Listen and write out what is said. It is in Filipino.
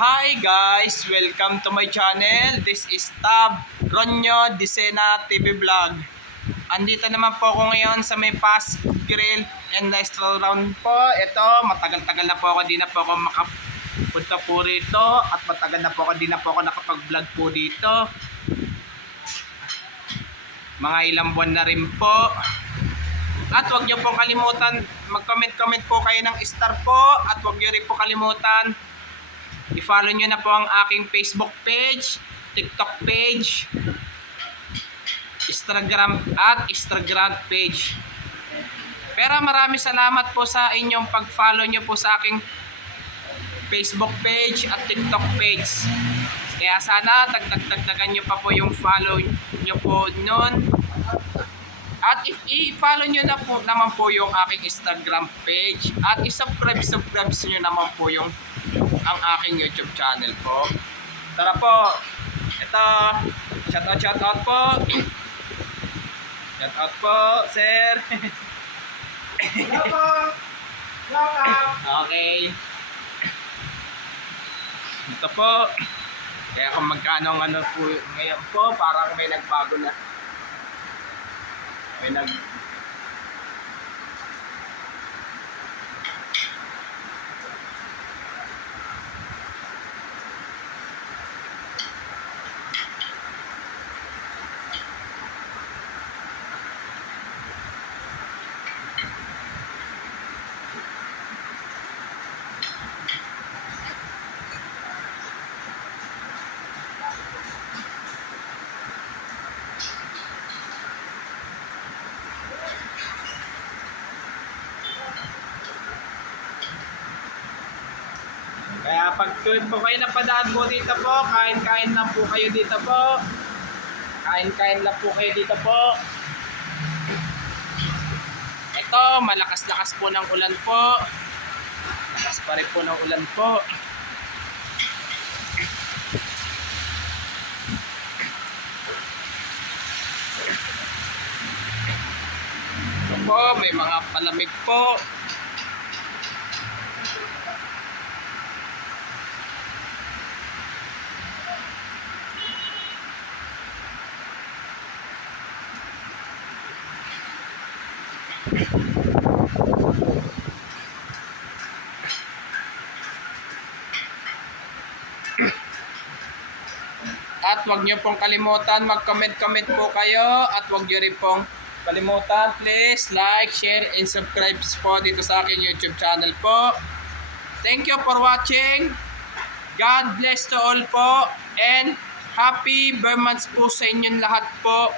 Hi guys! Welcome to my channel. This is Tab Ronyo Disena TV Vlog. Andito naman po ako ngayon sa may Pass Grill and Restaurant po. Ito, matagal-tagal na po ako, di na po ako makapunta po rito. At matagal na po ako, di na po ako nakapag-vlog po dito. Mga ilang buwan na rin po. At huwag niyo pong kalimutan, mag-comment-comment po kayo ng star po. At huwag niyo rin po kalimutan, i-follow nyo na po ang aking Facebook page, TikTok page, Instagram page. Pero maraming salamat po sa inyong pag-follow nyo po sa aking Facebook page at TikTok page. Kaya sana dagdagan nyo pa po yung follow nyo po nun. At i-follow nyo na po naman po yung aking Instagram page. At i-subscribe nyo naman po yung ang aking YouTube channel po. Tara po. Ito, shoutout po. Shoutout po, sir. Okay. Ito po. Kaya kung magkano ang ano po ngayon po, parang may nagbago na. May Kaya pag po kayo napadaan po dito po, kain-kain lang po kayo dito po. Kain-kain lang po kayo dito po. Ito, malakas-lakas po ng ulan po. Lakas pa rin po ng ulan po. Ito po, may mga palamig po. At huwag niyo pong kalimutan, mag-comment po kayo. At huwag niyo rin pong kalimutan, please like, share, and subscribe po dito sa aking YouTube channel po. Thank you for watching. God bless to all po. And happy Burmans po sa inyong lahat po.